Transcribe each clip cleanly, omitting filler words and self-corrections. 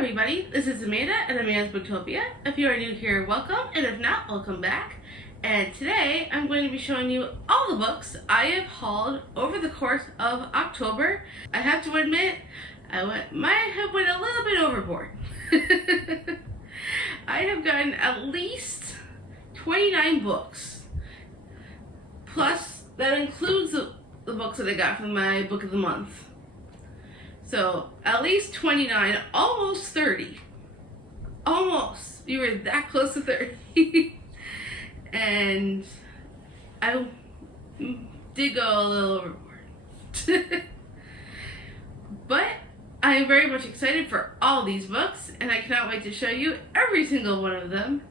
everybody, this is Amanda at Amanda's Booktopia. If you are new here, welcome, and if not, welcome back. And today I'm going to be showing you all the books I have hauled over the course of October. I have to admit, might have went a little bit overboard. I have gotten at least 29 books. Plus, that includes the books that I got from my book of the month. So, at least 29, almost 30. Almost. You were that close to 30. And I did go a little overboard. But I am very much excited for all these books, and I cannot wait to show you every single one of them.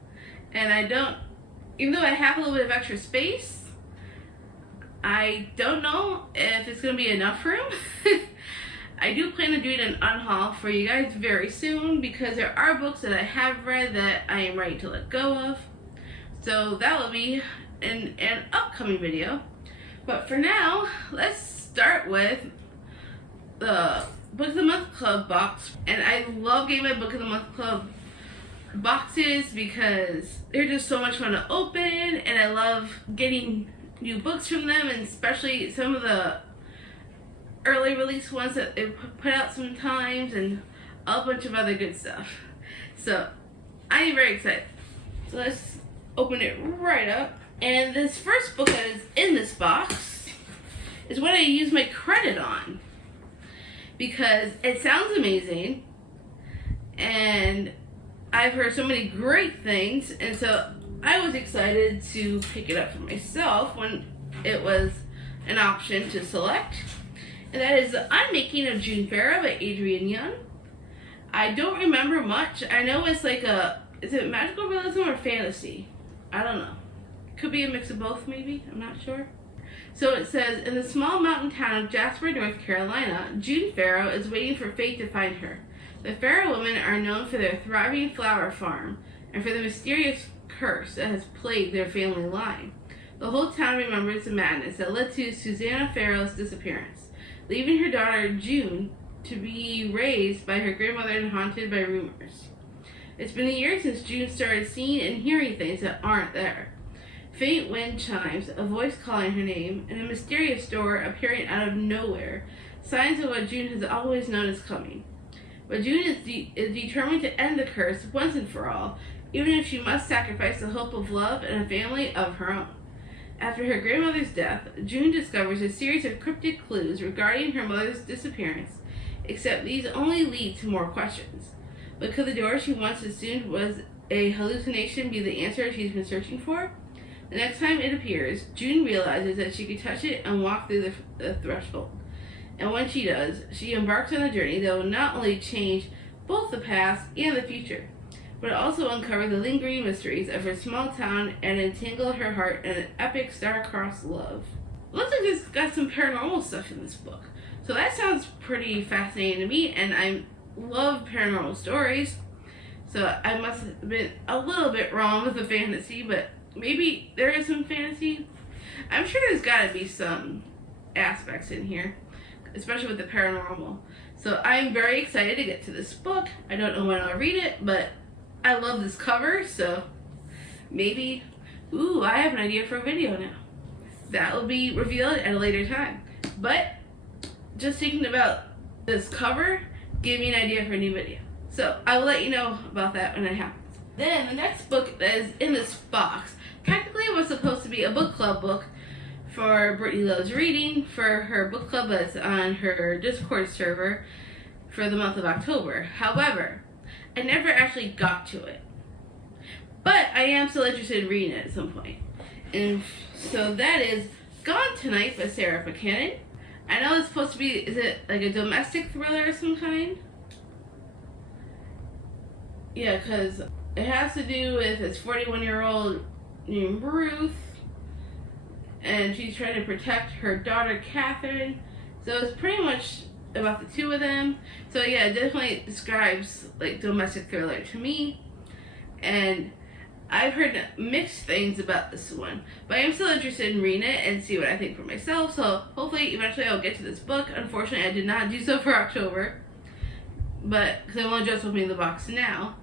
And even though I have a little bit of extra space, I don't know if it's going to be enough room. I do plan on doing an unhaul for you guys very soon because there are books that I have read that I am ready to let go of. So that will be in an upcoming video. But for now, let's start with the Book of the Month Club box. And I love getting my Book of the Month Club boxes because they're just so much fun to open, and I love getting new books from them, and especially some of the early release ones that they put out sometimes, and a bunch of other good stuff. So I am very excited. So let's open it right up. And this first book that is in this box is what I use my credit on because it sounds amazing and I've heard so many great things, and so I was excited to pick it up for myself when it was an option to select. And that is The Unmaking of June Farrow by Adrienne Young. I don't remember much. I know it's like is it magical realism or fantasy? I don't know. Could be a mix of both maybe, I'm not sure. So it says, in the small mountain town of Jasper, North Carolina, June Farrow is waiting for fate to find her. The Farrow women are known for their thriving flower farm and for the mysterious curse that has plagued their family line. The whole town remembers the madness that led to Susanna Farrow's disappearance, leaving her daughter June to be raised by her grandmother and haunted by rumors. It's been a year since June started seeing and hearing things that aren't there. Faint wind chimes, a voice calling her name, and a mysterious door appearing out of nowhere, signs of what June has always known is coming. But June is determined to end the curse once and for all, even if she must sacrifice the hope of love and a family of her own. After her grandmother's death, June discovers a series of cryptic clues regarding her mother's disappearance, except these only lead to more questions. But could the door she once assumed was a hallucination be the answer she's been searching for? The next time it appears, June realizes that she can touch it and walk through the threshold. And when she does, she embarks on a journey that will not only change both the past and the future, but also uncover the lingering mysteries of her small town and entangle her heart in an epic star-crossed love. Looks like it's got some paranormal stuff in this book. So that sounds pretty fascinating to me, and I love paranormal stories. So I must have been a little bit wrong with the fantasy, but maybe there is some fantasy. I'm sure there's got to be some aspects in here, especially with the paranormal. So I'm very excited to get to this book. I don't know when I'll read it, but I love this cover, so maybe, I have an idea for a video now. That will be revealed at a later time. But just thinking about this cover gave me an idea for a new video. So I will let you know about that when it happens. Then the next book that is in this box technically was supposed to be a book club book for Brittany Loves Reading for her book club that's on her Discord server for the month of October. However, I never actually got to it. But I am still interested in reading it at some point. And so that is Gone Tonight by Sarah Buchanan. I know it's supposed to be, is it like a domestic thriller of some kind? Yeah, because it has to do with this 41-year-old named Ruth, and she's trying to protect her daughter Catherine. So it's pretty much about the two of them. So yeah, it definitely describes like domestic thriller to me, and I've heard mixed things about this one, but I am still interested in reading it and see what I think for myself. So hopefully eventually I'll get to this book. Unfortunately, I did not do so for October. but because I'm only just opening the box now.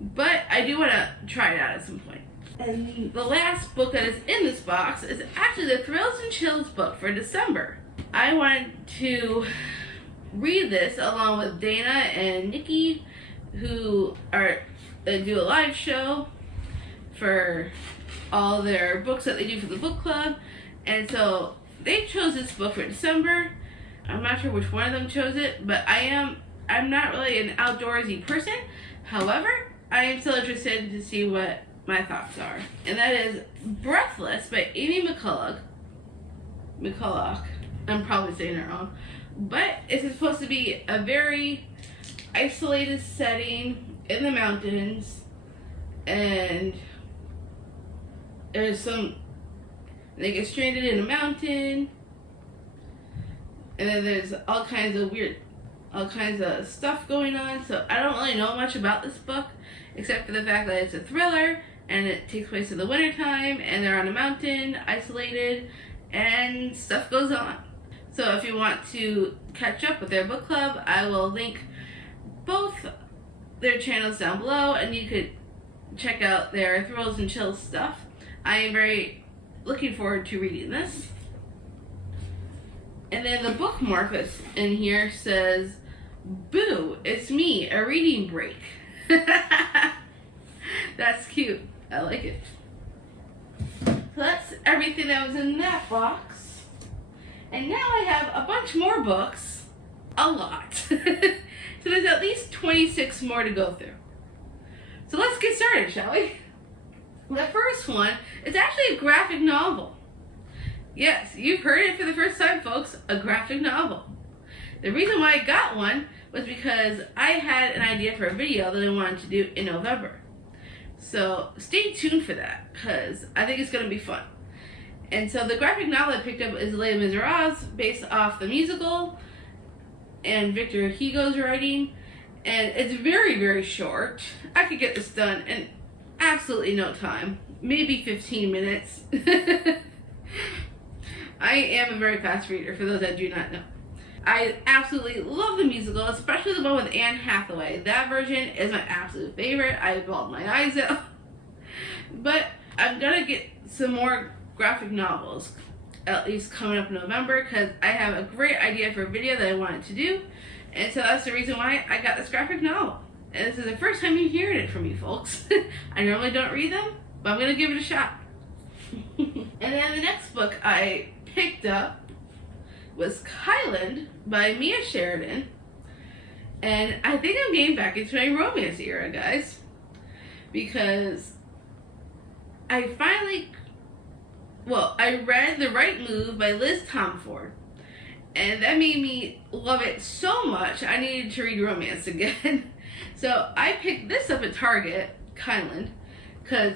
But I do want to try it out at some point. And the last book that is in this box is actually the Thrills and Chills book for December. I wanted to read this along with Dana and Nikki, who do a live show for all their books that they do for the book club. And so they chose this book for December. I'm not sure which one of them chose it, but I'm not really an outdoorsy person. However, I am still interested to see what my thoughts are. And that is Breathless by Amy McCulloch. I'm probably saying it wrong. But it's supposed to be a very isolated setting in the mountains. And they get stranded in a mountain. And then there's all kinds of stuff going on. So I don't really know much about this book, except for the fact that it's a thriller and it takes place in the wintertime and they're on a mountain, isolated, and stuff goes on. So if you want to catch up with their book club, I will link both their channels down below and you could check out their Thrills and Chills stuff. I am very looking forward to reading this. And then the bookmark that's in here says, "Boo, it's me, a reading break." That's cute. I like it. So that's everything that was in that box. And now I have a bunch more books. A lot. So there's at least 26 more to go through. So let's get started, shall we? The first one is actually a graphic novel. Yes, you've heard it for the first time, folks, a graphic novel. The reason why I got one was because I had an idea for a video that I wanted to do in November. So stay tuned for that, because I think it's going to be fun. And so the graphic novel I picked up is Les Miserables, based off the musical, and Victor Hugo's writing. And it's very, very short. I could get this done in absolutely no time. Maybe 15 minutes. I am a very fast reader, for those that do not know. I absolutely love the musical, especially the one with Anne Hathaway. That version is my absolute favorite. I bawled my eyes out. But I'm going to get some more graphic novels, at least coming up in November, because I have a great idea for a video that I wanted to do. And so that's the reason why I got this graphic novel. And this is the first time you're hearing it from me, folks. I normally don't read them, but I'm going to give it a shot. And then the next book I picked up was Kyland by Mia Sheridan. And I think I'm getting back into my romance era, guys. Because I read The Right Move by Liz Tomford. And that made me love it so much, I needed to read romance again. So I picked this up at Target, Kyland, because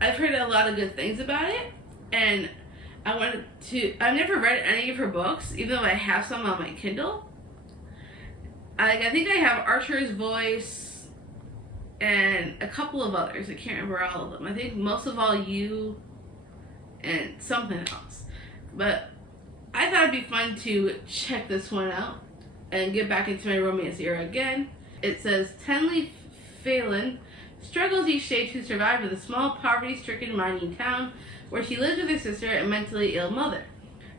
I've heard a lot of good things about it. And I've never read any of her books, even though I have some on my Kindle. I think I have Archer's Voice and a couple of others. I can't remember all of them. I think Most of All You and something else. But I thought it'd be fun to check this one out and get back into my romance era again. It says, Tenley Phelan struggles each day to survive in the small, poverty-stricken mining town where she lives with her sister and mentally ill mother.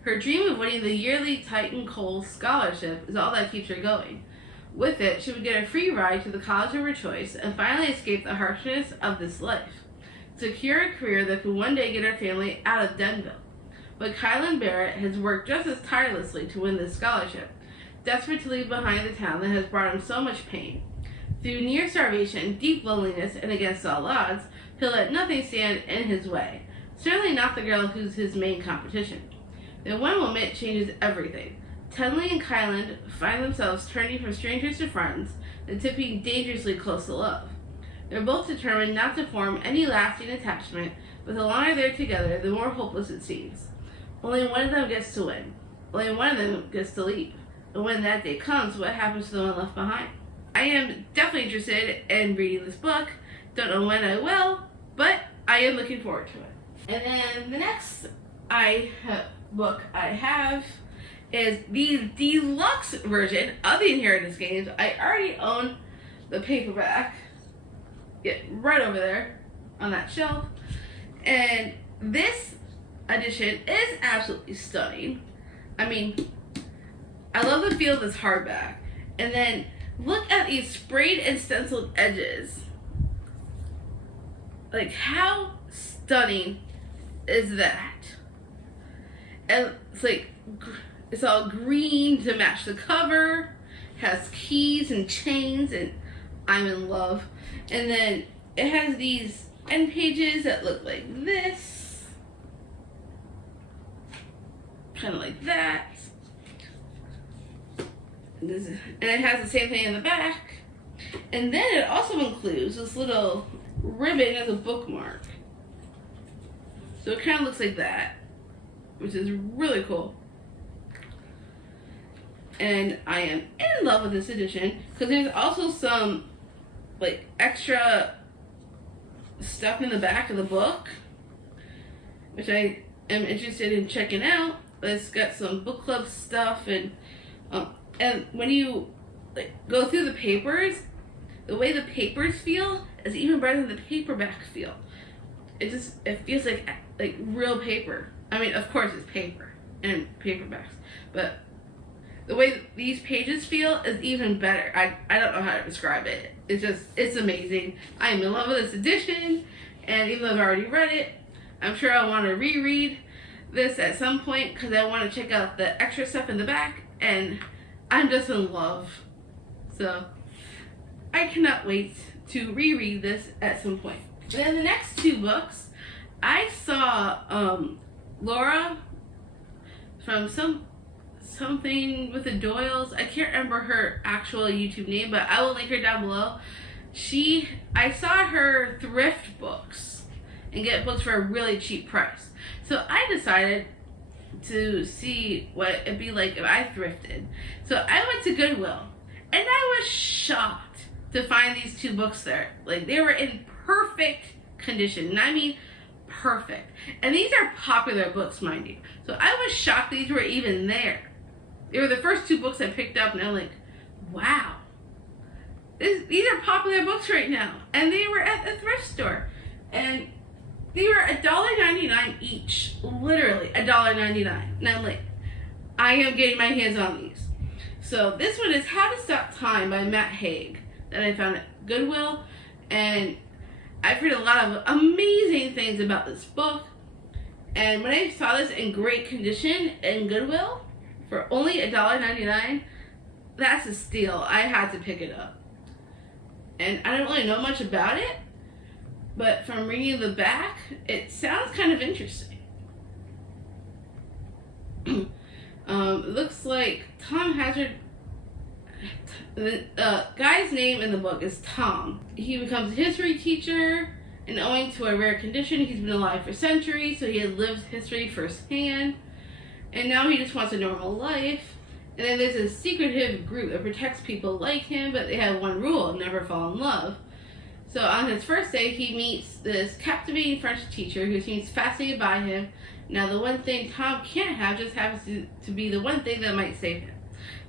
Her dream of winning the yearly Titan Cole scholarship is all that keeps her going. With it, she would get a free ride to the college of her choice and finally escape the harshness of this life. Secure a career that could one day get her family out of Denville. But Kylan Barrett has worked just as tirelessly to win this scholarship, desperate to leave behind the town that has brought him so much pain. Through near starvation, deep loneliness, and against all odds, he'll let nothing stand in his way. Certainly not the girl who's his main competition. Then one moment changes everything. Tenley and Kylan find themselves turning from strangers to friends and tipping dangerously close to love. They're both determined not to form any lasting attachment, but the longer they're together, the more hopeless it seems. Only one of them gets to win. Only one of them gets to leave. And when that day comes, what happens to the one left behind? I am definitely interested in reading this book. Don't know when I will, but I am looking forward to it. And then the next book I have is the deluxe version of the Inheritance games. I already own the paperback. Yeah, right over there on that shelf. And this edition is absolutely stunning. I mean, I love the feel of this hardback. And then look at these sprayed and stenciled edges. Like, how stunning is that? And it's like, it's all green to match the cover, has keys and chains, and I'm in love. And then it has these end pages that look like this, kind of like that. And it has the same thing in the back. And then it also includes this little ribbon as a bookmark. So it kind of looks like that, which is really cool. And I am in love with this edition because there's also some like extra stuff in the back of the book, which I am interested in checking out. It's got some book club stuff, and when you like go through the papers, the way the papers feel is even better than the paperback feel. It feels like real paper. I mean, of course it's paper and paperbacks, but the way these pages feel is even better. I don't know how to describe it. It's amazing. I am in love with this edition, and even though I've already read it, I'm sure I'll want to reread this at some point because I want to check out the extra stuff in the back, and I'm just in love. So I cannot wait to reread this at some point. Then the next two books, I saw Laura from something with the Doyles. I can't remember her actual YouTube name, but I will link her down below. I saw her thrift books and get books for a really cheap price. So I decided to see what it'd be like if I thrifted. So I went to Goodwill, and I was shocked to find these two books there. Like, they were in perfect condition, and I mean perfect. And these are popular books, mind you. So I was shocked these were even there. They were the first two books I picked up, and I'm like, wow. These are popular books right now. And they were at the thrift store. And they were $1.99 each. Literally $1.99. And I'm like, I am getting my hands on these. So this one is How to Stop Time by Matt Haig that I found at Goodwill. And I've heard a lot of amazing things about this book. And when I saw this in great condition in Goodwill for only $1.99, that's a steal. I had to pick it up. And I don't really know much about it, but from reading the back, it sounds kind of interesting. It looks like Tom Hazard, the guy's name in the book is Tom. He becomes a history teacher, and owing to a rare condition, he's been alive for centuries, so he had lived history firsthand, and now he just wants a normal life. And then there's a secretive group that protects people like him, but they have one rule: never fall in love. So on his first day, he meets this captivating French teacher who seems fascinated by him. Now, the one thing Tom can't have just happens to be the one thing that might save him.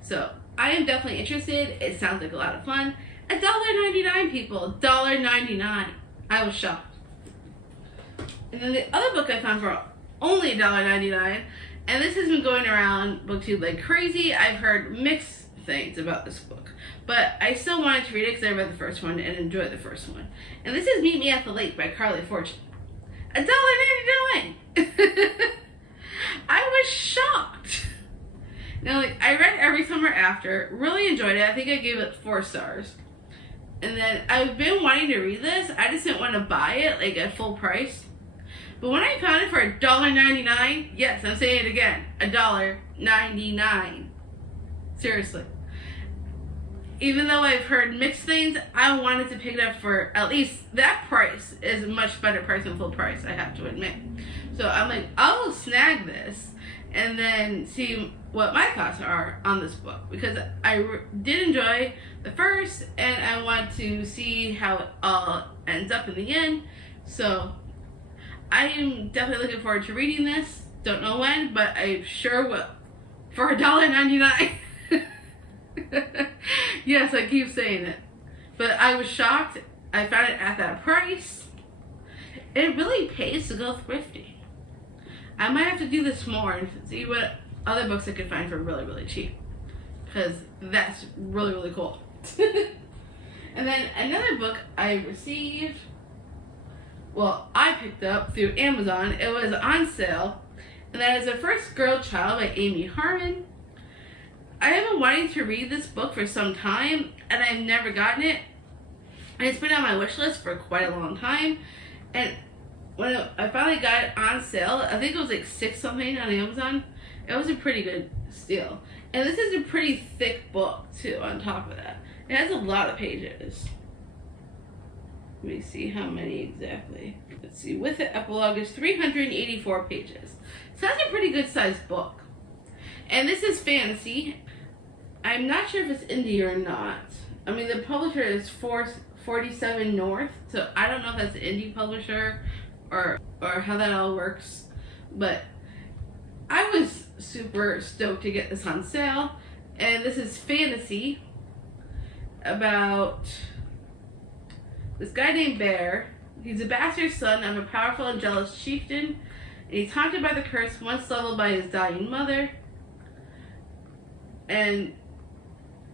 So I am definitely interested. It sounds like a lot of fun. $1.99, people. $1.99. I was shocked. And then the other book I found for only $1.99, and this has been going around BookTube like crazy. I've heard mixed things about this book, but I still wanted to read it because I read the first one and enjoyed the first one. And this is Meet Me at the Lake by Carly Fortune. $1.99. I was shocked. Now, like, I read Every Summer After, really enjoyed it. I think I gave it 4 stars. And then I've been wanting to read this. I just didn't want to buy it like at full price. But when I found it for $1.99, yes, I'm saying it again, $1.99. Seriously. Even though I've heard mixed things, I wanted to pick it up for at least that price is a much better price than full price, I have to admit. So I'm like, I'll snag this and then see what my thoughts are on this book, because I did enjoy the first and I want to see how it all ends up in the end. So I am definitely looking forward to reading this. Don't know when, but I sure will. for $1.99. Yes, I keep saying it. But I was shocked. I found it at that price. It really pays to go thrifty. I might have to do this more and see what other books I could find for really, really cheap. Because that's really, really cool. And then another book I received, well, I picked up through Amazon. It was on sale. And that is The First Girl Child by Amy Harmon. I have been wanting to read this book for some time, and I've never gotten it. And it's been on my wish list for quite a long time. And when I finally got it on sale, I think it was like $6 something on Amazon. It was a pretty good steal. And this is a pretty thick book too, on top of that. It has a lot of pages. Let me see how many exactly. Let's see, with the epilogue is 384 pages. So that's a pretty good sized book. And this is fantasy. I'm not sure if it's indie or not. I mean, the publisher is 47 North, so I don't know if that's an indie publisher or how that all works. But I was super stoked to get this on sale. And this is fantasy about this guy named Bear. He's a bastard son of a powerful and jealous chieftain, and he's haunted by the curse once leveled by his dying mother, and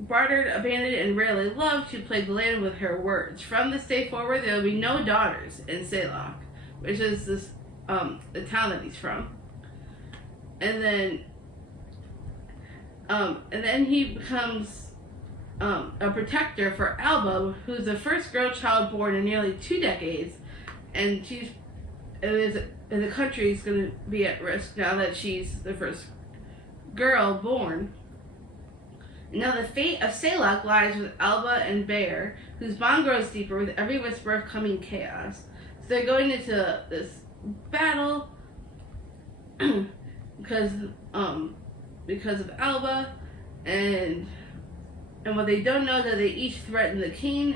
bartered, abandoned, and rarely loved to plague the land with her words. From this day forward, there will be no daughters in Salok, which is this the town that he's from. And then he becomes a protector for Alba, who's the first girl child born in nearly 2 decades, and the country is going to be at risk now that she's the first girl born. Now the fate of Salok lies with Alba and Bear, whose bond grows deeper with every whisper of coming chaos. So they're going into this battle because of Alba, and what they don't know is that they each threaten the king,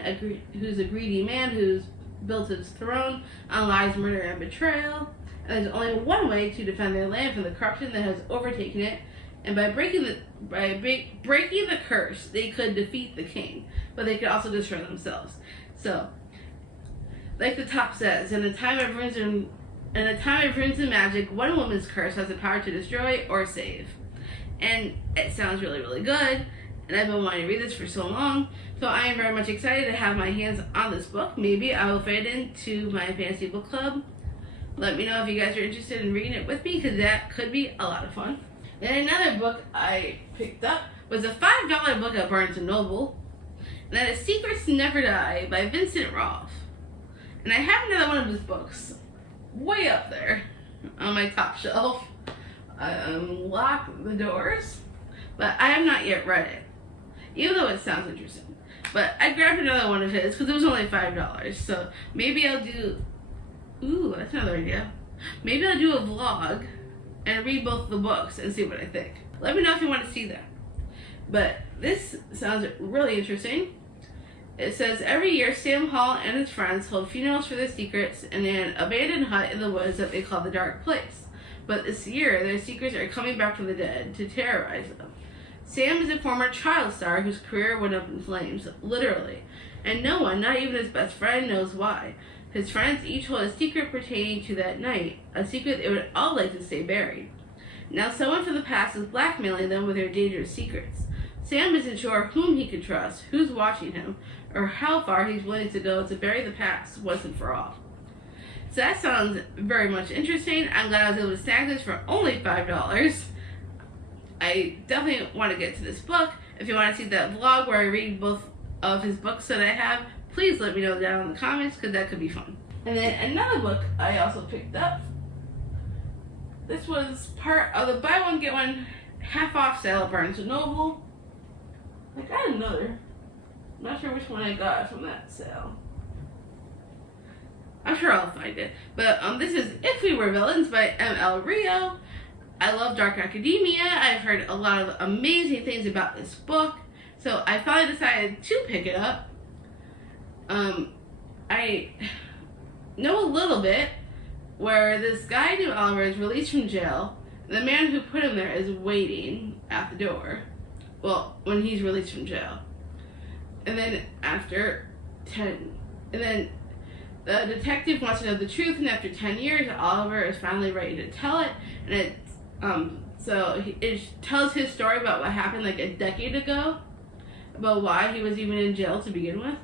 who's a greedy man who's built his throne on lies, murder, and betrayal. And there's only one way to defend their land from the corruption that has overtaken it, and by breaking the curse, they could defeat the king, but they could also destroy themselves. So, like the top says, in a time of runes and magic, one woman's curse has the power to destroy or save. And it sounds really, really good. And I've been wanting to read this for so long. So I am very much excited to have my hands on this book. Maybe I will fit it into my fantasy book club. Let me know if you guys are interested in reading it with me, because that could be a lot of fun. And another book I picked up was a $5 book at Barnes & Noble. And that is Secrets Never Die by Vincent Rolfe. And I have another one of his books way up there on my top shelf. I unlocked the doors, but I have not yet read it, even though it sounds interesting. But I grabbed another one of his because it was only $5. So maybe I'll do, that's another idea. Maybe I'll do a vlog and read both the books and see what I think. Let me know if you want to see that. But this sounds really interesting. It says, every year Sam Hall and his friends hold funerals for their secrets in an abandoned hut in the woods that they call the Dark Place. But this year, their secrets are coming back from the dead to terrorize them. Sam is a former child star whose career went up in flames, literally. And no one, not even his best friend, knows why. His friends each hold a secret pertaining to that night, a secret they would all like to stay buried. Now someone from the past is blackmailing them with their dangerous secrets. Sam isn't sure whom he can trust, who's watching him, or how far he's willing to go to bury the past once and for all. So that sounds very much interesting. I'm glad I was able to snag this for only $5. I definitely want to get to this book. If you want to see that vlog where I read both of his books that I have, please let me know down in the comments, because that could be fun. And then another book I also picked up. This was part of the buy one get one half off sale at Barnes & Noble. I got another. I'm not sure which one I got from that sale. I'm sure I'll find it. But this is If We Were Villains by M.L. Rio. I love Dark Academia. I've heard a lot of amazing things about this book. So I finally decided to pick it up. I know a little bit where this guy named Oliver is released from jail, The man who put him there is waiting at the door. Well, when he's released from jail. And then the detective wants to know the truth, and after 10 years, Oliver is finally ready to tell it. And it tells his story about what happened like a decade ago, about why he was even in jail to begin with.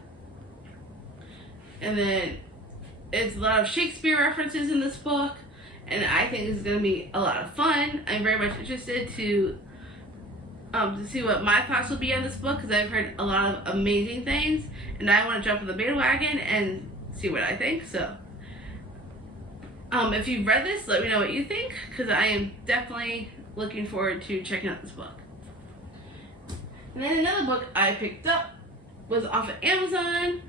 And then it's a lot of Shakespeare references in this book, and I think this is going to be a lot of fun. I'm very much interested to see what my thoughts will be on this book, because I've heard a lot of amazing things, and I want to jump on the bandwagon and see what I think. So if you've read this, let me know what you think, because I am definitely looking forward to checking out this book. And then another book I picked up was off of Amazon,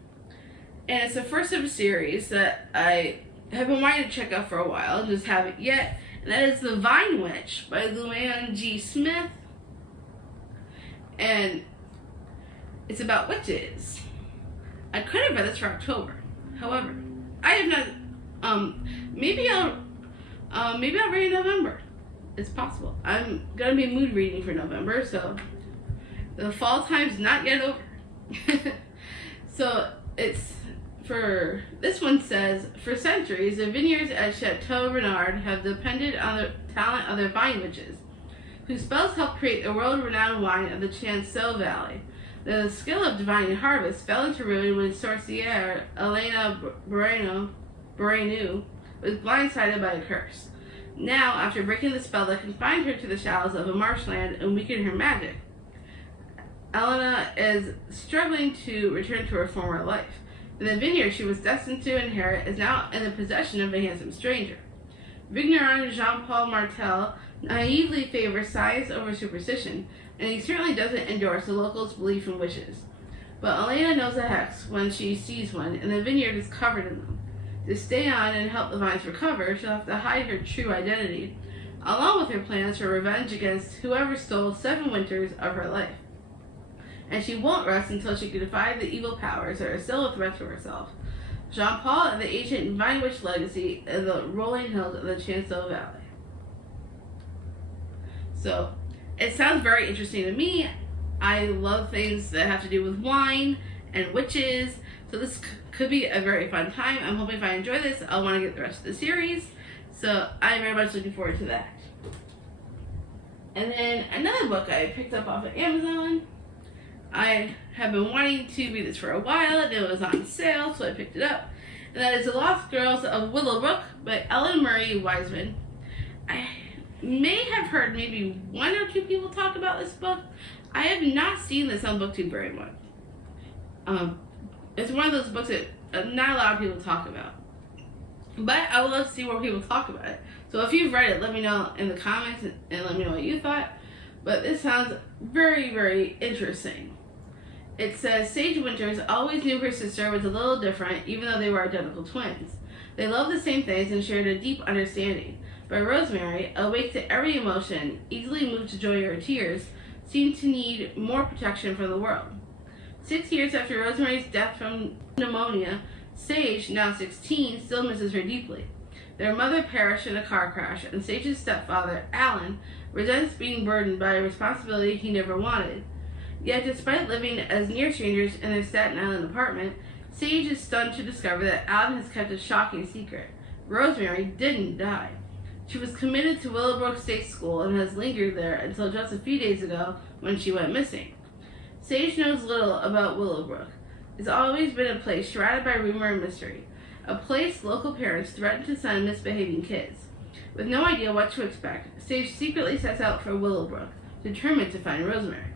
and it's the first of a series that I have been wanting to check out for a while and just haven't yet, and that is The Vine Witch by Luann G. Smith. And it's about witches. I could have read this for October. However, I have not. Maybe I'll read in November. It's possible. I'm gonna be mood reading for November, so the fall time's not yet over. So it's for this one says, for centuries the vineyards at Chateau Renard have depended on the talent of their vine witches, whose spells helped create the world-renowned wine of the Chanceau Valley. The skill of divining harvest fell into ruin when sorcière Elena Brenu was blindsided by a curse. Now, after breaking the spell that confined her to the shallows of a marshland and weakened her magic, Elena is struggling to return to her former life. And the vineyard she was destined to inherit is now in the possession of a handsome stranger. Vigneron Jean-Paul Martel naively favors science over superstition, and he certainly doesn't endorse the locals' belief in witches. But Elena knows a hex when she sees one, and the vineyard is covered in them. To stay on and help the vines recover, she'll have to hide her true identity, along with her plans for revenge against whoever stole 7 winters of her life. And she won't rest until she can defy the evil powers that are still a threat to herself. Jean-Paul and the ancient Vine Witch legacy in the rolling hills of the Chanceau Valley. So, it sounds very interesting to me. I love things that have to do with wine and witches, so this could be a very fun time. I'm hoping if I enjoy this, I'll want to get the rest of the series. So, I'm very much looking forward to that. And then another book I picked up off of Amazon. I have been wanting to read this for a while, and it was on sale, so I picked it up. And that is The Lost Girls of Willowbrook by Ellen Marie Wiseman. I may have heard maybe 1 or 2 people talk about this book. I have not seen this on BookTube very much. It's one of those books that not a lot of people talk about. But I would love to see more people talk about it. So if you've read it, let me know in the comments and let me know what you thought. But this sounds very, very interesting. It says, Sage Winters always knew her sister was a little different, even though they were identical twins. They loved the same things and shared a deep understanding. But Rosemary, awake to every emotion, easily moved to joy or tears, seemed to need more protection from the world. 6 years after Rosemary's death from pneumonia, Sage, now 16, still misses her deeply. Their mother perished in a car crash, and Sage's stepfather, Alan, resents being burdened by a responsibility he never wanted. Yet, despite living as near strangers in their Staten Island apartment, Sage is stunned to discover that Alan has kept a shocking secret. Rosemary didn't die. She was committed to Willowbrook State School and has lingered there until just a few days ago when she went missing. Sage knows little about Willowbrook. It's always been a place shrouded by rumor and mystery, a place local parents threaten to send misbehaving kids. With no idea what to expect, Sage secretly sets out for Willowbrook, determined to find Rosemary.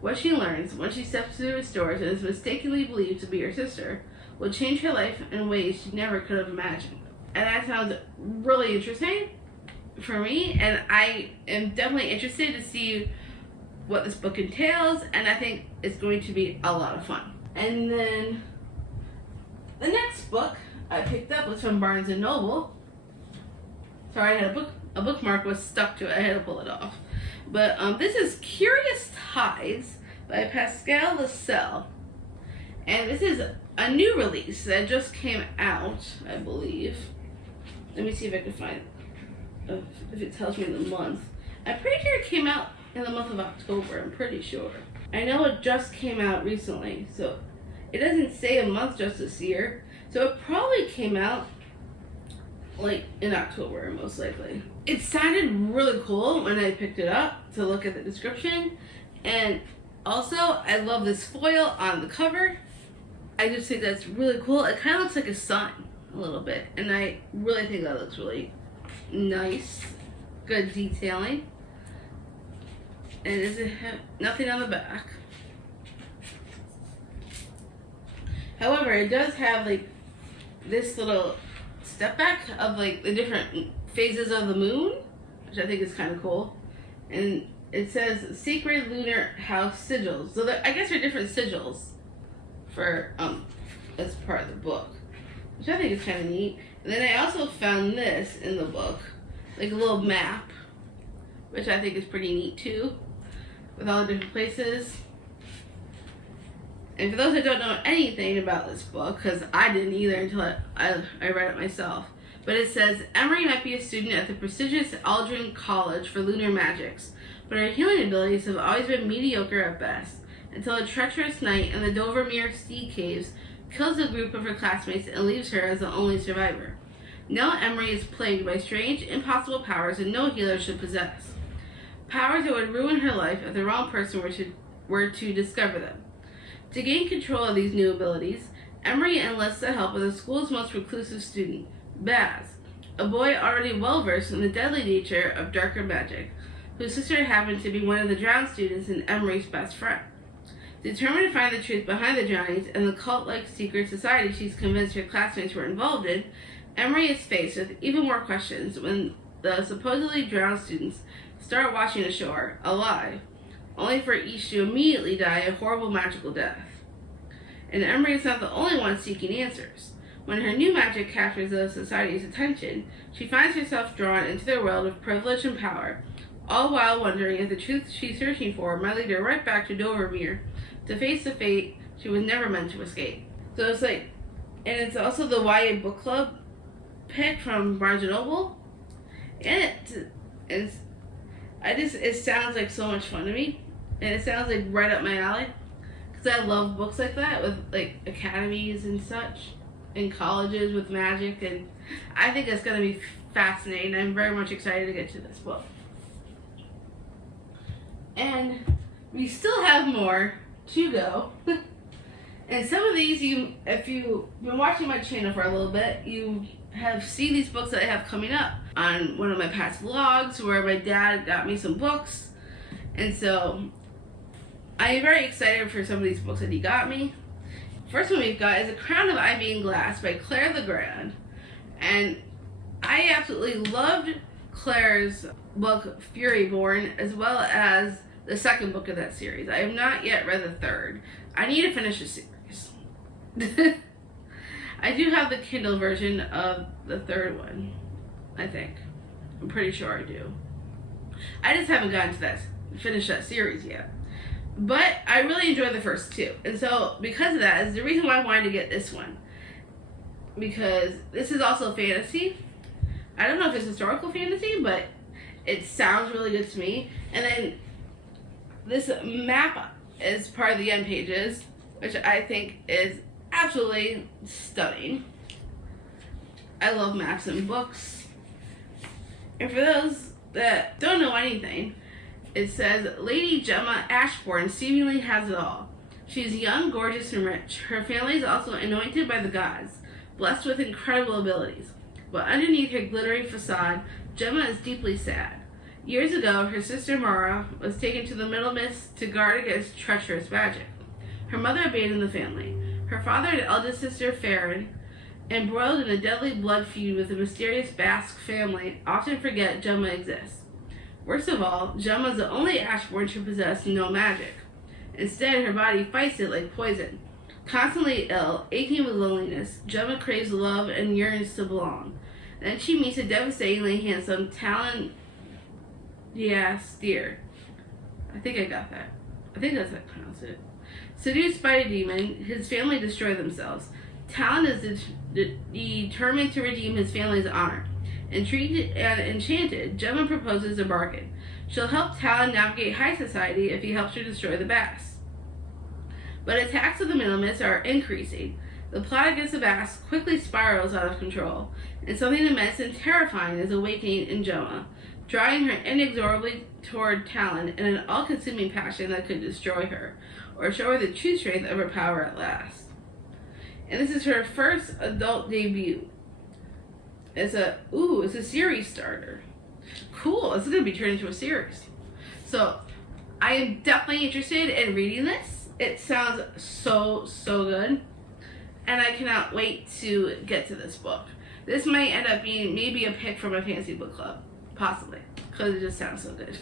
What she learns when she steps through its doors and is mistakenly believed to be her sister will change her life in ways she never could have imagined. And that sounds really interesting for me, and I am definitely interested to see what this book entails, and I think it's going to be a lot of fun. And then the next book I picked up was from Barnes & Noble. Sorry, I had a bookmark was stuck to it. I had to pull it off. But this is Curious Tides by Pascal Lascelles. And this is a new release that just came out, I believe. Let me see if I can find if it tells me the month. I'm pretty sure it came out in the month of October. I'm pretty sure. I know it just came out recently, so it doesn't say a month just this year. So it probably came out like in October, most likely. It sounded really cool when I picked it up to look at the description, and also I love this foil on the cover. I just think that's really cool. It kind of looks like a sun a little bit, and I really think that looks really nice. Good detailing. And it doesn't have nothing on the back. However, it does have like this little step back of like the different phases of the moon, which I think is kind of cool. And it says Sacred Lunar House Sigils. So I guess there are different sigils for as part of the book, which I think is kind of neat. And then I also found this in the book, like a little map, which I think is pretty neat too, with all the different places. And for those that don't know anything about this book, because I didn't either until I read it myself, but it says, Emery might be a student at the prestigious Aldrin College for Lunar Magics, but her healing abilities have always been mediocre at best, until a treacherous night in the Dovermere Sea Caves kills a group of her classmates and leaves her as the only survivor. Now Emery is plagued by strange, impossible powers that no healer should possess. Powers that would ruin her life if the wrong person were to discover them. To gain control of these new abilities, Emery enlists the help of the school's most reclusive student, Baz, a boy already well versed in the deadly nature of darker magic, whose sister happened to be one of the drowned students and Emery's best friend. Determined to find the truth behind the drownings and the cult-like secret society she's convinced her classmates were involved in, Emery is faced with even more questions when the supposedly drowned students start washing ashore, alive, only for each to immediately die a horrible magical death. And Emery is not the only one seeking answers. When her new magic captures the society's attention, she finds herself drawn into their world of privilege and power, all while wondering if the truth she's searching for might lead her right back to Dovermere to face the fate she was never meant to escape. So it's like, and it's also the YA book club pick from Barnes & Noble, and it sounds like so much fun to me, and it sounds like right up my alley, because I love books like that with like academies and such, and colleges with magic, and I think it's going to be fascinating. I'm very much excited to get to this book. And we still have more to go. And some of these, if you've been watching my channel for a little bit, you have seen these books that I have coming up on one of my past vlogs where my dad got me some books. And so I am very excited for some of these books that he got me. First one we've got is A Crown of Ivy and Glass by Claire Legrand. And I absolutely loved Claire's book Furyborn, as well as the second book of that series. I have not yet read the third. I need to finish the series. I do have the Kindle version of the third one, I think. I'm pretty sure I do. I just haven't gotten to finish that series yet. But I really enjoyed the first two. And so because of that is the reason why I wanted to get this one. Because this is also fantasy. I don't know if it's historical fantasy, but it sounds really good to me. And then this map is part of the end pages, which I think is absolutely stunning. I love maps in books. And for those that don't know anything, it says, Lady Gemma Ashbourne seemingly has it all. She is young, gorgeous, and rich. Her family is also anointed by the gods, blessed with incredible abilities. But underneath her glittering facade, Gemma is deeply sad. Years ago, her sister Mara was taken to the Middle Mist to guard against treacherous magic. Her mother abandoned the family. Her father and eldest sister Farron, embroiled in a deadly blood feud with the mysterious Basque family, often forget Gemma exists. Worst of all, Gemma is the only Ashbourne to possess no magic. Instead, her body fights it like poison. Constantly ill, aching with loneliness, Gemma craves love and yearns to belong. Then she meets a devastatingly handsome Talon Steer. I think I got that. I think that's how I pronounce it. Seduced by a demon, his family destroy themselves. Talon is determined to redeem his family's honor. Intrigued and enchanted, Gemma proposes a bargain. She'll help Talon navigate high society if he helps her destroy the Bass. But attacks of the Minimus are increasing. The plot against the Bass quickly spirals out of control, and something immense and terrifying is awakening in Gemma, drawing her inexorably toward Talon in an all-consuming passion that could destroy her, or show her the true strength of her power at last. And this is her first adult debut. It's a series starter. Cool, it's gonna be turned into a series. So I am definitely interested in reading this. It sounds so good. And I cannot wait to get to this book. This might end up being maybe a pick for my fantasy book club. Possibly. Because it just sounds so good.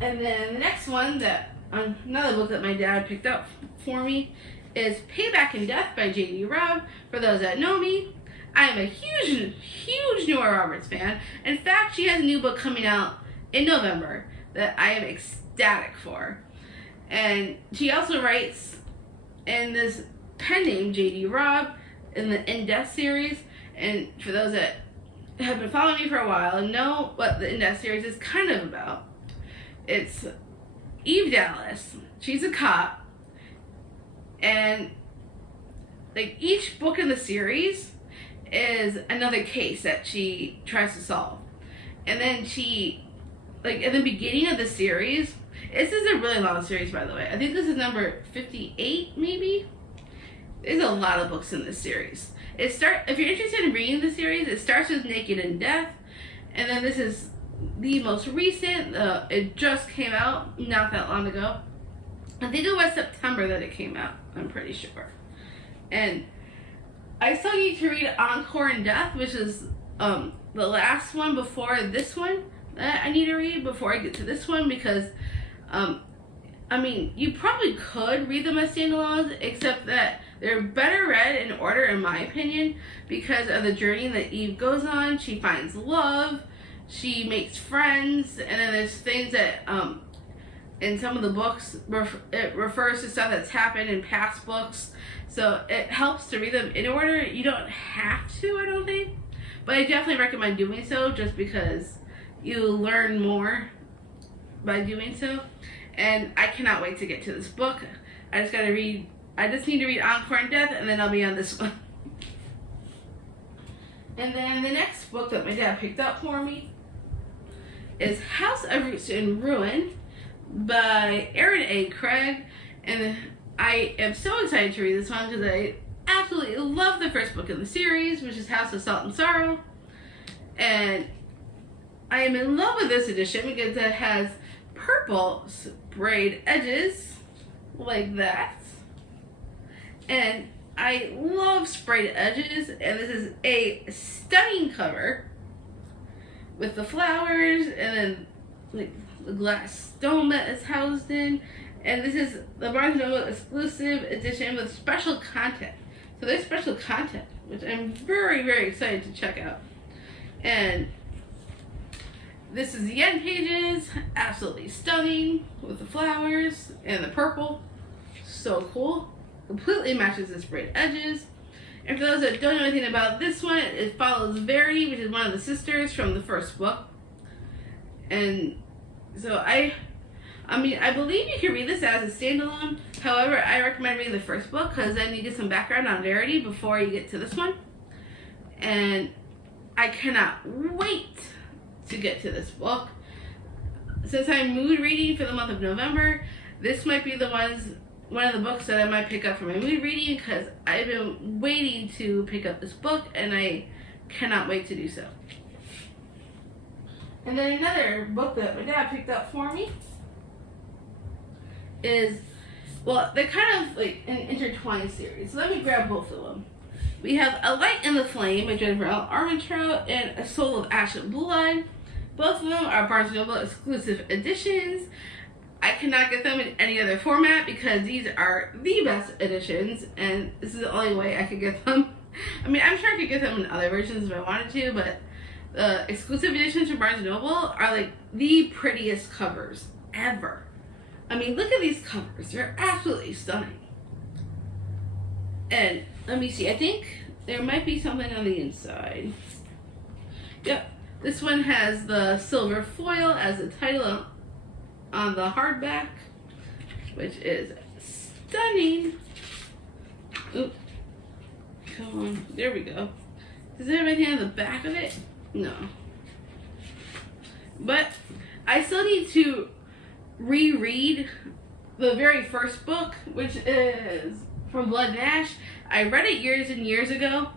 And then the next one that, another book that my dad picked up for me is Payback and Death by J.D. Robb. For those that know me, I am a huge Nora Roberts fan. In fact, she has a new book coming out in November that I am ecstatic for. And she also writes in this pen name, J.D. Robb, in the In Death series. And for those that have been following me for a while and know what the In Death series is kind of about, it's Eve Dallas. She's a cop. And like each book in the series is another case that she tries to solve. And then she, like in the beginning of the series, this is a really long series, by the way. I think this is number 58, maybe? There's a lot of books in this series. If you're interested in reading the series, it starts with Naked in Death. And then this is the most recent. It just came out not that long ago. I think it was September that it came out, I'm pretty sure. And I still need to read Encore in Death, which is the last one before this one that I need to read before I get to this one, because I mean, you probably could read them as standalones, except that they're better read in order, in my opinion, because of the journey that Eve goes on. She finds love, she makes friends, and then there's things that in some of the books it refers to stuff that's happened in past books, so it helps to read them in order. You don't have to, I don't think, but I definitely recommend doing so, just because you learn more by doing so. And I cannot wait to get to this book. I just need to read Encore in Death, and then I'll be on this one. And then the next book that my dad picked up for me is House of Roots and Ruin by Aaron A. Craig. And I am so excited to read this one because I absolutely love the first book in the series, which is House of Salt and Sorrow. And I am in love with this edition because it has purple sprayed edges like that. And I love sprayed edges, and this is a stunning cover with the flowers and then like the glass dome that it's housed in. And this is the Barnes & Noble exclusive edition with special content. So there's special content, which I'm very excited to check out. And this is the end pages, absolutely stunning with the flowers and the purple. So cool. Completely matches the sprayed edges. And for those that don't know anything about this one, it follows Verity, which is one of the sisters from the first book. And so I believe you can read this as a standalone. However, I recommend reading the first book because then you get some background on Verity before you get to this one. And I cannot wait to get to this book. Since I'm mood reading for the month of November, this might be one of the books that I might pick up for my mood reading, because I've been waiting to pick up this book and I cannot wait to do so. And then another book that my dad picked up for me is, well, they're kind of like an intertwined series. So let me grab both of them. We have A Light in the Flame by Jennifer L. Armentrout and A Soul of Ash and Blood. Both of them are Barnes & Noble exclusive editions. I cannot get them in any other format because these are the best editions, and this is the only way I could get them. I mean, I'm sure I could get them in other versions if I wanted to, but the exclusive editions from Barnes & Noble are like the prettiest covers ever. I mean, look at these covers. They're absolutely stunning. And let me see, I think there might be something on the inside. Yep, this one has the silver foil as the title on the hardback, which is stunning. Oop. Come on, there we go. Is there anything on the back of it? No. But I still need to reread the very first book, which is from Blood and Ash. I read it years and years ago,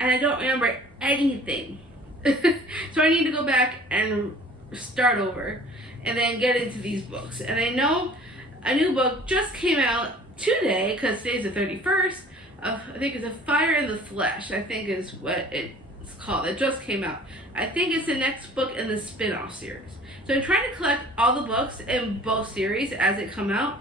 and I don't remember anything. So I need to go back and start over, and then get into these books. And I know a new book just came out today, because today's the 31st. I think it's A Fire in the Flesh, I think is what it's called. It just came out. I think it's the next book in the spin-off series. So I'm trying to collect all the books in both series as they come out,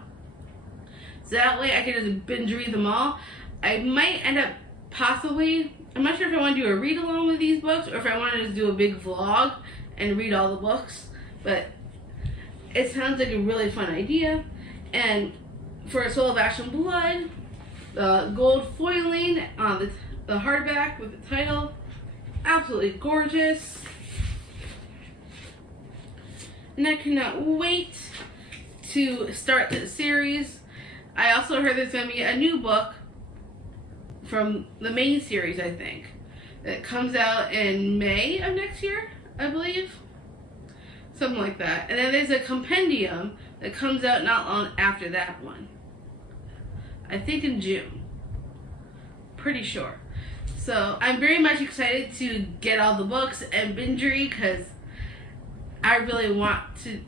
so that way I can just binge read them all. I might end up possibly, I'm not sure if I want to do a read along with these books or if I want to just do a big vlog and read all the books, but it sounds like a really fun idea. And for Soul of Ash and Blood, the gold foiling on the hardback with the title, absolutely gorgeous. And I cannot wait to start this series. I also heard there's going to be a new book from the main series, I think, that comes out in May of next year, I believe. Something like that. And then there's a compendium that comes out not long after that one. I think in June. Pretty sure. So I'm very much excited to get all the books and binge read, because I really want to.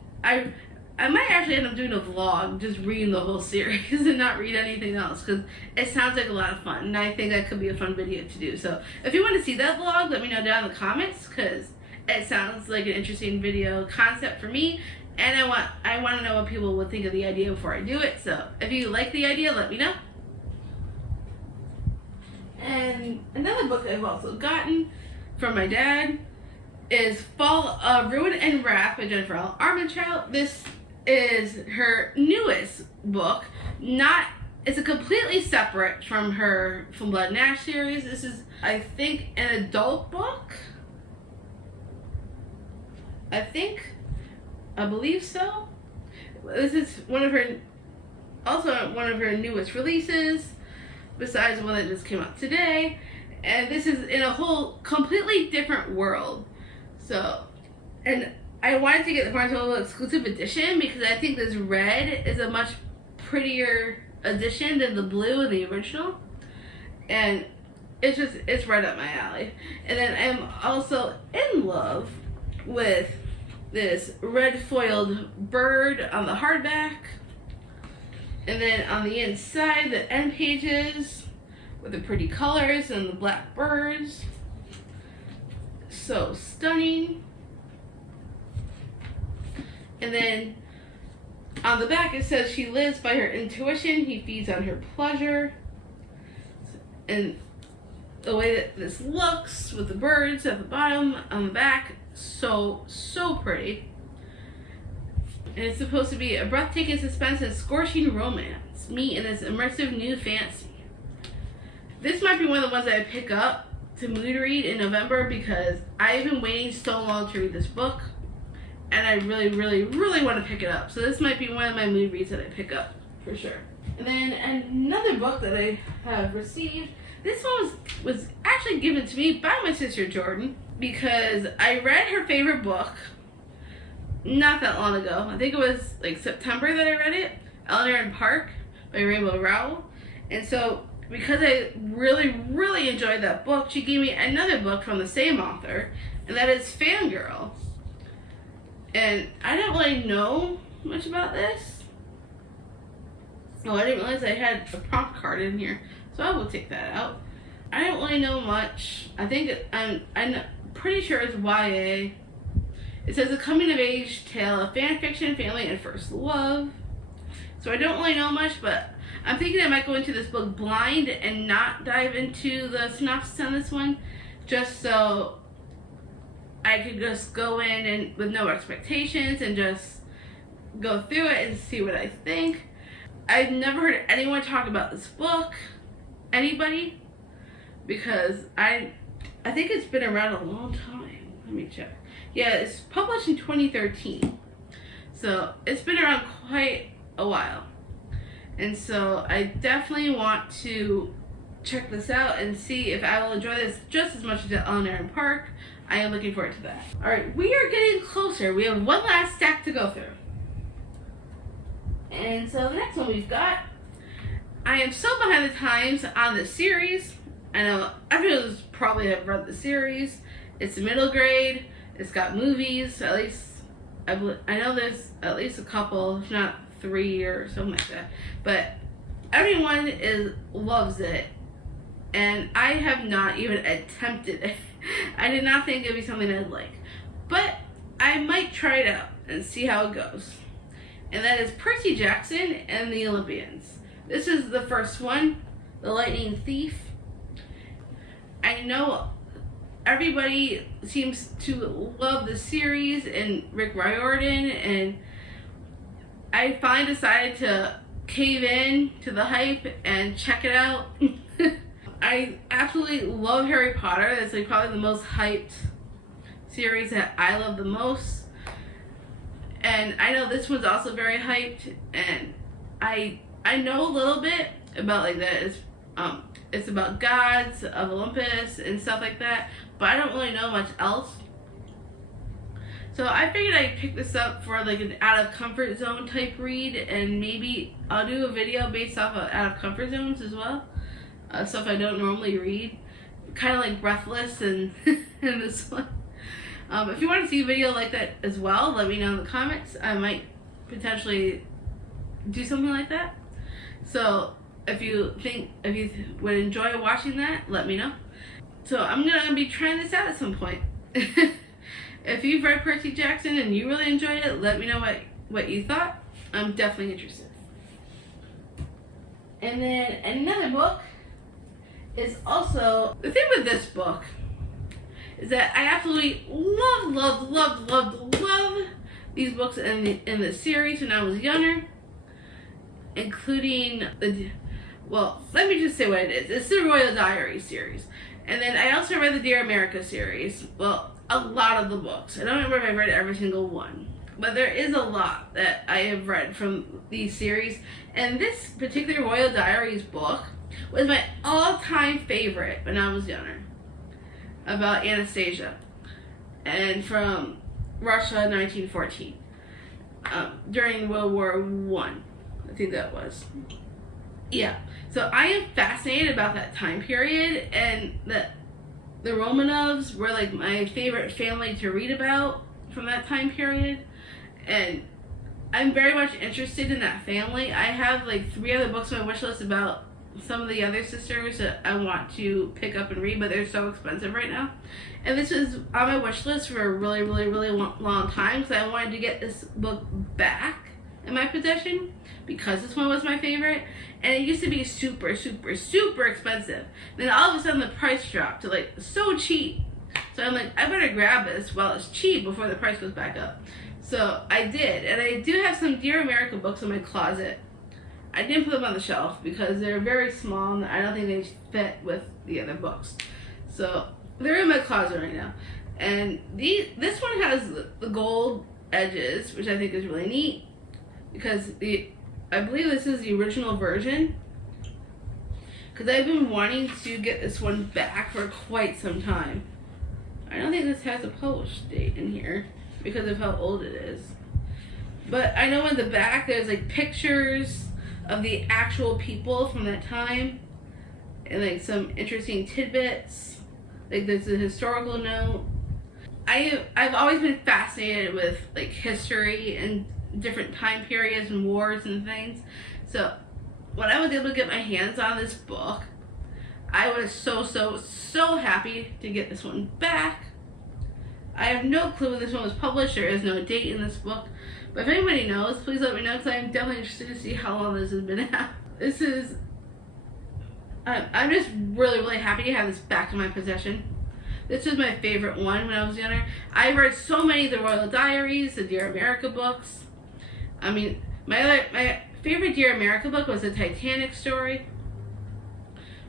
I might actually end up doing a vlog just reading the whole series and not read anything else, because it sounds like a lot of fun, and I think that could be a fun video to do. So if you want to see that vlog, let me know down in the comments, because it sounds like an interesting video concept for me, and I want to know what people would think of the idea before I do it. So if you like the idea, let me know. And another book I've also gotten from my dad is Fall of Ruin and Wrath by Jennifer L. Armentrout. This is her newest book. It's a completely separate from her Blood and Ash series. This is, I think, an adult book. I believe so. This is one of her newest releases, besides the one that just came out today. And this is in a whole completely different world. So, and I wanted to get the Barnes & Noble exclusive edition, because I think this red is a much prettier edition than the blue in the original. And it's right up my alley. And then I'm also in love with this red foiled bird on the hardback. And then on the inside, the end pages with the pretty colors and the black birds. So stunning. And then on the back it says, she lives by her intuition, he feeds on her pleasure. And the way that this looks with the birds at the bottom on the back, so pretty. And it's supposed to be a breathtaking suspense and scorching romance meet in this immersive new fantasy. This might be one of the ones that I pick up to mood read in November, because I've been waiting so long to read this book, and I really want to pick it up. So this might be one of my mood reads that I pick up for sure. And then another book that I have received, this one was actually given to me by my sister Jordan, because I read her favorite book not that long ago. I think it was like September that I read it, Eleanor and Park by Rainbow Rowell. And so because I really enjoyed that book, she gave me another book from the same author, and that is Fangirl. And I don't really know much about this. Oh, I didn't realize I had a prompt card in here, so I will take that out. I don't really know much. I think I'm pretty sure it's YA. It says a coming-of-age tale of fan fiction, family, and first love. So I don't really know much, but I'm thinking I might go into this book blind and not dive into the synopsis on this one, just so I could just go in and with no expectations and just go through it and see what I think. I've never heard anyone talk about this book, anybody, because I think it's been around a long time. Let me check. Yeah, it's published in 2013. So it's been around quite a while. And so I definitely want to check this out and see if I will enjoy this just as much as Eleanor Park. I am looking forward to that. Alright, we are getting closer. We have one last stack to go through. And so the next one we've got, I am so behind the times on the series. I know everyone's probably have read the series. It's middle grade. It's got movies. At least I know there's at least a couple, if not 3 or something like that. But everyone loves it, and I have not even attempted it. I did not think it'd be something I'd like, but I might try it out and see how it goes. And that is Percy Jackson and the Olympians. This is the first one, The Lightning Thief. I know everybody seems to love the series and Rick Riordan, and I finally decided to cave in to the hype and check it out. I absolutely love Harry Potter. That's like probably the most hyped series that I love the most. And I know this one's also very hyped, and I know a little bit about like that. It's about gods of Olympus and stuff like that, but I don't really know much else. So I figured I'd pick this up for like an out of comfort zone type read, and maybe I'll do a video based off of out of comfort zones as well. Stuff I don't normally read. Kind of like Breathless and, and this one. If you want to see a video like that as well, let me know in the comments. I might potentially do something like that. So if you would enjoy watching that, let me know. So I'm going to be trying this out at some point. If you've read Percy Jackson and you really enjoyed it, let me know what you thought. I'm definitely interested. And then another book is also, the thing with this book is that I absolutely love these books in the series when I was younger, including well, let me just say what it is. It's the Royal Diary series. And then I also read the Dear America series. Well, a lot of the books. I don't remember if I read every single one, but there is a lot that I have read from these series. And this particular Royal Diaries book was my all-time favorite when I was younger, about Anastasia, and from Russia, 1914, during World War I think that was. Yeah, so I am fascinated about that time period, and the Romanovs were like my favorite family to read about from that time period, and I'm very much interested in that family. I have like 3 other books on my wish list about some of the other sisters that I want to pick up and read, but they're so expensive right now. And this was on my wish list for a really long time, because I wanted to get this book back in my possession because this one was my favorite, and it used to be super expensive. Then all of a sudden the price dropped to like so cheap. So I'm like, I better grab this while it's cheap before the price goes back up. So I did, and I do have some Dear America books in my closet. I didn't put them on the shelf because they're very small and I don't think they fit with the other books. So they're in my closet right now. And this one has the gold edges, which I think is really neat, because I believe this is the original version, because I've been wanting to get this one back for quite some time. I don't think this has a published date in here because of how old it is. But I know in the back there's like pictures of the actual people from that time, and like some interesting tidbits. Like there's a historical note. I've always been fascinated with like history and different time periods and wars and things. So when I was able to get my hands on this book, I was so happy to get this one back. I have no clue when this one was published. There is no date in this book. But if anybody knows, please let me know, because I'm definitely interested to see how long this has been out. This is... I'm just really happy to have this back in my possession. This was my favorite one when I was younger. I read so many of the Royal Diaries, the Dear America books. I mean, my favorite Dear America book was the Titanic story,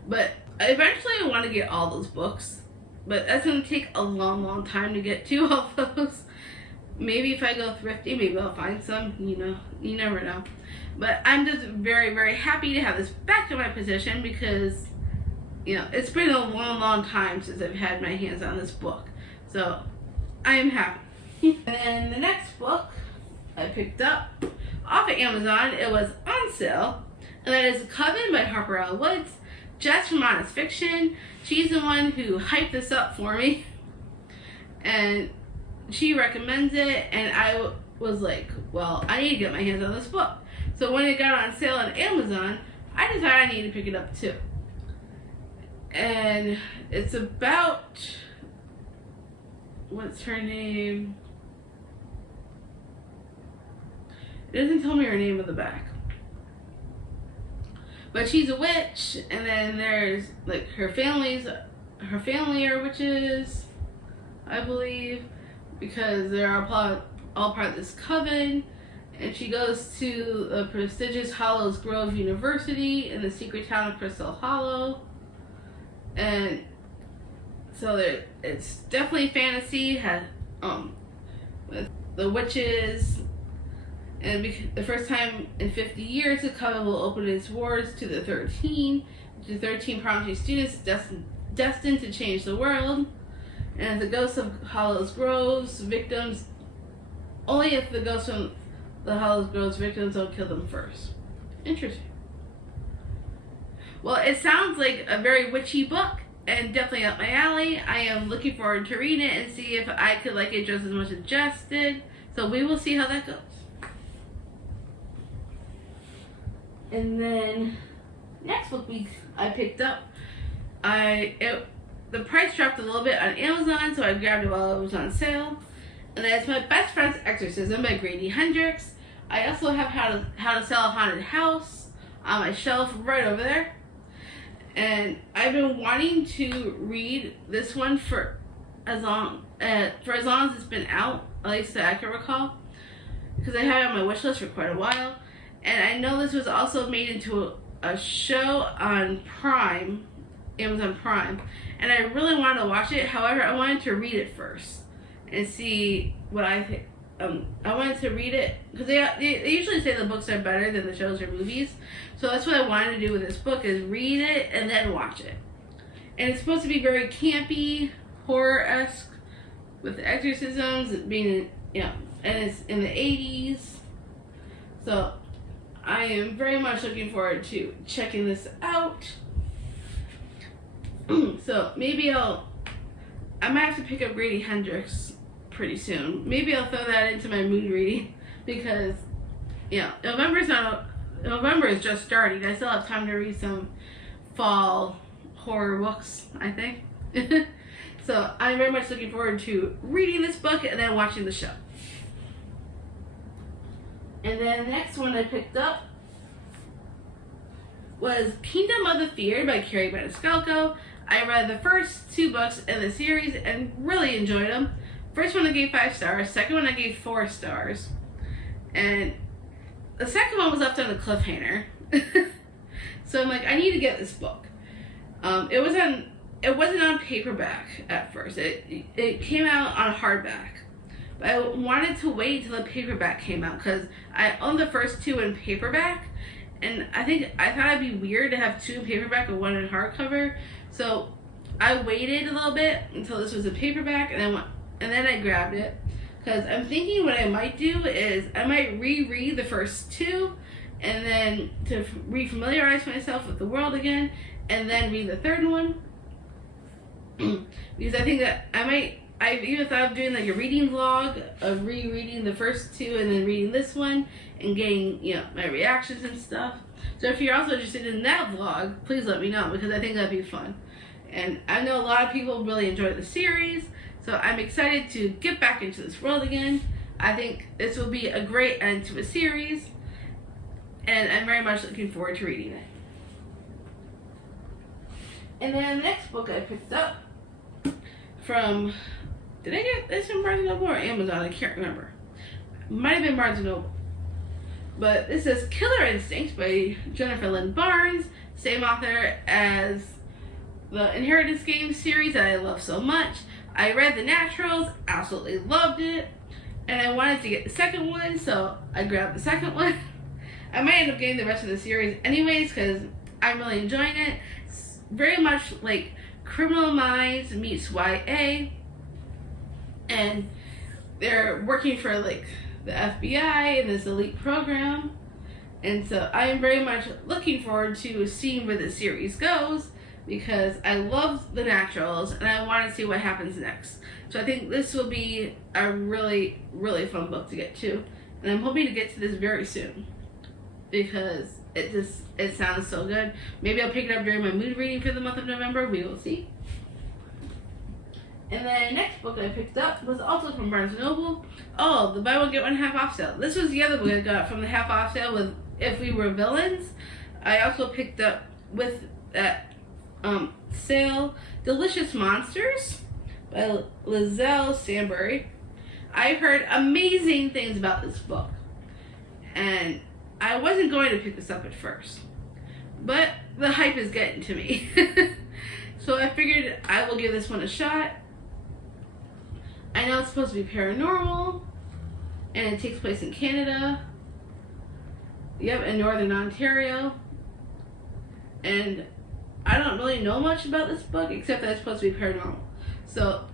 But eventually I want to get all those books. But that's going to take a long time to get to all those. Maybe if I go thrifty, maybe I'll find some. You know, you never know. But I'm just very happy to have this back in my possession because, you know, it's been a long time since I've had my hands on this book. So I am happy. And then the next book I picked up off of Amazon, it was on sale. And that is Coven by Harper L. Woods. Jess from Honest Fiction. She's the one who hyped this up for me. And she recommends it. And I was like, well, I need to get my hands on this book. So when it got on sale on Amazon, I decided I needed to pick it up too. And it's about, what's her name? It doesn't tell me her name in the back. But she's a witch, and then there's like her family are witches, I believe, because they're all part of this coven. And she goes to the prestigious Hollows Grove University in the secret town of Crystal Hollow. And so it's definitely fantasy, has with the witches. And the first time in 50 years, the Coven will open its doors to the 13 promising students destined to change the world. And the ghosts of Hollows Grove's victims, only if the ghosts from the Hollows Grove's victims don't kill them first. Interesting. Well, it sounds like a very witchy book and definitely up my alley. I am looking forward to reading it and see if I could like it just as much as Jess did. So we will see how that goes. And then next book I picked up, the price dropped a little bit on Amazon, so I grabbed it while it was on sale. And that's My Best Friend's Exorcism by Grady Hendrix. I also have How to Sell a Haunted House on my shelf right over there. And I've been wanting to read this one for as long as it's been out, at least that I can recall, because I had it on my wish list for quite a while. And I know this was also made into a show on Prime, Amazon Prime, and I really wanted to watch it. However, I wanted to read it first and see what I think. I wanted to read it because they usually say the books are better than the shows or movies. So that's what I wanted to do with this book, is read it and then watch it. And it's supposed to be very campy, horror-esque, with the exorcisms being, you know, and it's in the 80s. So I am very much looking forward to checking this out. So maybe I might have to pick up Grady Hendrix pretty soon. Maybe I'll throw that into my mood reading because, you know, November is just starting. I still have time to read some fall horror books, I think. So I'm very much looking forward to reading this book and then watching the show. And then the next one I picked up was Kingdom of the Feared by Carrie Maniscalco. I read the first 2 books in the series and really enjoyed them. First one I gave 5 stars, second one I gave 4 stars. And the second one was left on a cliffhanger. So I'm like, I need to get this book. It wasn't on paperback at first. It came out on hardback. But I wanted to wait until the paperback came out because I owned the first 2 in paperback, and I thought it'd be weird to have 2 in paperback and 1 in hardcover. So I waited a little bit until this was a paperback, and then I grabbed it because I'm thinking what I might do is I might reread the first 2, and then to refamiliarize myself with the world again, and then read the third one. Because I think that I've even thought of doing like a reading vlog of rereading the first 2 and then reading this one and getting, you know, my reactions and stuff. So if you're also interested in that vlog, please let me know because I think that'd be fun. And I know a lot of people really enjoy the series, so I'm excited to get back into this world again. I think this will be a great end to a series, and I'm very much looking forward to reading it. And then the next book I picked up from, did I get this from Barnes & Noble or Amazon? I can't remember. Might have been Barnes & Noble. But this is Killer Instinct by Jennifer Lynn Barnes, same author as the Inheritance Games series that I love so much. I read The Naturals, absolutely loved it, and I wanted to get the second one, so I grabbed the second one. I might end up getting the rest of the series anyways because I'm really enjoying it. It's very much like Criminal Minds meets YA, and they're working for like the FBI in this elite program, and so I am very much looking forward to seeing where the series goes because I love The Naturals and I want to see what happens next. So I think this will be a really, really fun book to get to, and I'm hoping to get to this very soon because it sounds so good. Maybe I'll pick it up during my mood reading for the month of November. We will see. And then the next book I picked up was also from Barnes & Noble. Oh, the buy one get one half off sale. This was the other book I got from the half off sale with If We Were Villains. I also picked up with that sale Delicious Monsters by Lizelle Sambury. I heard amazing things about this book, and I wasn't going to pick this up at first, but the hype is getting to me. So I figured I will give this one a shot. I know it's supposed to be paranormal, and it takes place in Canada. Yep, in Northern Ontario. And I don't really know much about this book, except that it's supposed to be paranormal. So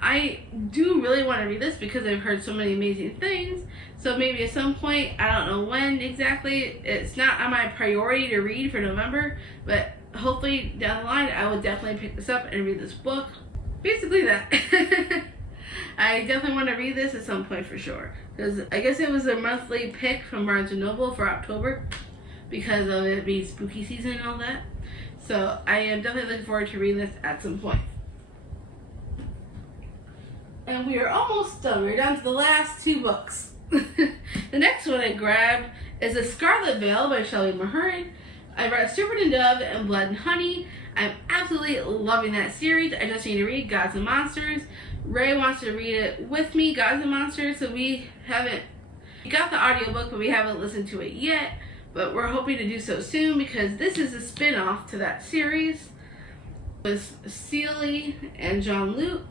I do really want to read this because I've heard so many amazing things. So maybe at some point, I don't know when exactly, it's not on my priority to read for November, but hopefully down the line, I will definitely pick this up and read this book. Basically that. I definitely want to read this at some point for sure. Because I guess it was a monthly pick from Barnes & Noble for October because of it being spooky season and all that. So I am definitely looking forward to reading this at some point. And we are almost done. We're down to the last two books. The next one I grabbed is The Scarlet Veil by Shelley Mahern. I read Serpent and Dove and Blood and Honey. I'm absolutely loving that series. I just need to read Gods and Monsters. Ray wants to read it with me, Gods and Monsters, so we got the audiobook, but we haven't listened to it yet. But we're hoping to do so soon because this is a spin-off to that series with Seeley and Jean-Luc.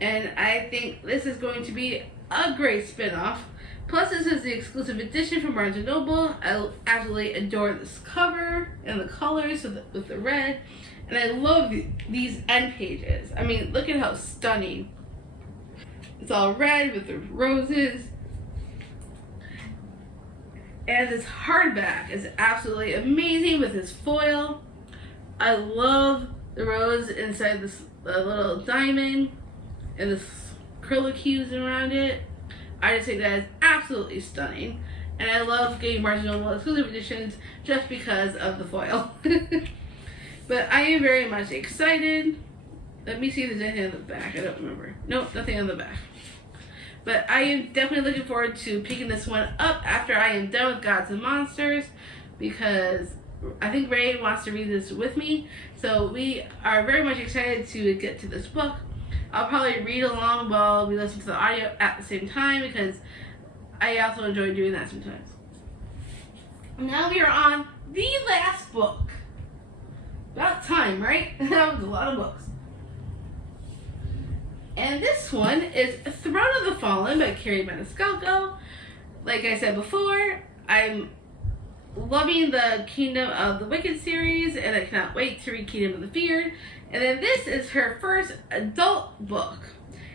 And I think this is going to be a great spin-off. Plus, this is the exclusive edition from Barnes & Noble. I absolutely adore this cover and the colors with the red. And I love these end pages. I mean, look at how stunning. It's all red with the roses. And this hardback is absolutely amazing with this foil. I love the rose inside this little diamond and this curlicues around it. I just think that is absolutely stunning. And I love getting Barnes & Noble exclusive editions just because of the foil. But I am very much excited. Let me see if there's anything on the back. I don't remember. Nope, nothing on the back. But I am definitely looking forward to picking this one up after I am done with Gods and Monsters because I think Ray wants to read this with me. So we are very much excited to get to this book. I'll probably read along while we listen to the audio at the same time because I also enjoy doing that sometimes. Now we are on the last book. About time, right? That was a lot of books. And this one is Throne of the Fallen by Carrie Maniscalco. Like I said before, I'm loving the Kingdom of the Wicked series, and I cannot wait to read Kingdom of the Feared. And then this is her first adult book.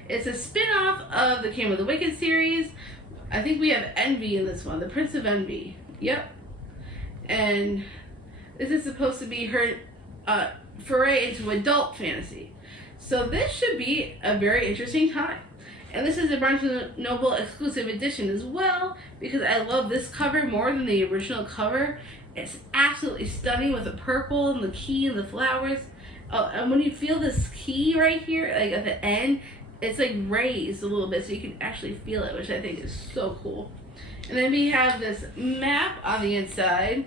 It's a spin-off of the Kingdom of the Wicked series. I think we have Envy in this one, the Prince of Envy. Yep. And this is supposed to be her foray into adult fantasy. So this should be a very interesting time. And this is a Barnes & Noble exclusive edition as well because I love this cover more than the original cover. It's absolutely stunning with the purple and the key and the flowers. Oh, and when you feel this key right here, like at the end, it's like raised a little bit so you can actually feel it, which I think is so cool. And then we have this map on the inside,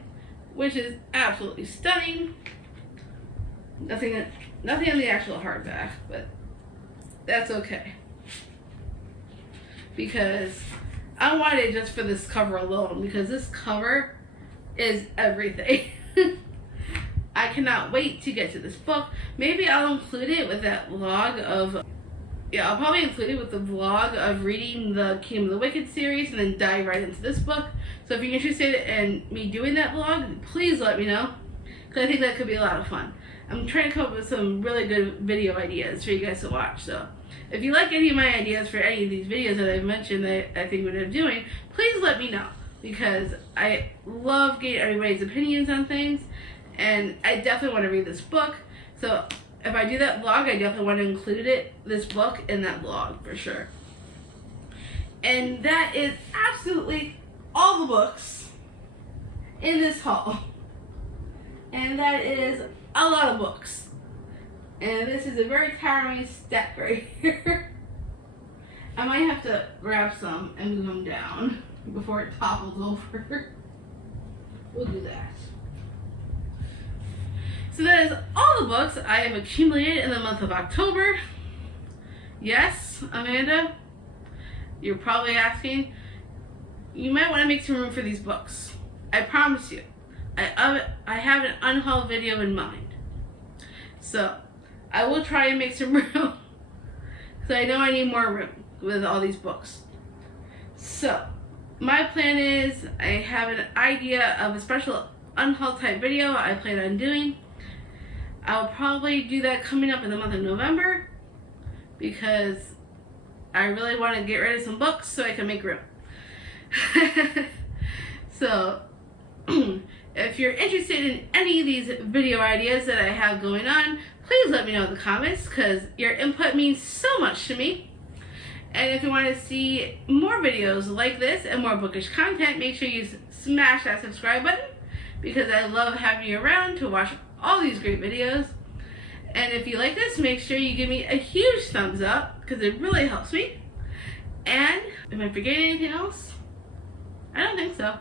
which is absolutely stunning. Nothing on the actual hardback, but that's okay. Because I wanted it just for this cover alone, because this cover is everything. I cannot wait to get to this book. Maybe I'll include it with that vlog of, yeah, I'll probably include it with the vlog of reading the Kingdom of the Wicked series and then dive right into this book. So if you're interested in me doing that vlog, please let me know, because I think that could be a lot of fun. I'm trying to come up with some really good video ideas for you guys to watch. So if you like any of my ideas for any of these videos that I've mentioned that I think we're doing, please let me know, because I love getting everybody's opinions on things, and I definitely want to read this book. So if I do that vlog, I definitely want to include this book in that vlog for sure. And that is absolutely all the books in this haul. And that is a lot of books. And this is a very tiring stack right here. I might have to grab some and move them down before it topples over. We'll do that. So that is all the books I have accumulated in the month of October. Yes, Amanda, you're probably asking, you might want to make some room for these books. I promise you, I have an unhaul video in mind. So I will try and make some room, because I know I need more room with all these books. So my plan is, I have an idea of a special unhaul type video I plan on doing. I'll probably do that coming up in the month of November, because I really want to get rid of some books so I can make room. So if you're interested in any of these video ideas that I have going on, please let me know in the comments, because your input means so much to me. And if you want to see more videos like this and more bookish content, make sure you smash that subscribe button, because I love having you around to watch all these great videos. And if you like this, make sure you give me a huge thumbs up, because it really helps me. And am I forgetting anything else? I don't think so.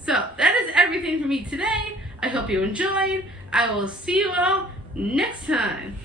So that is everything for me today. I hope you enjoyed. I will see you all next time.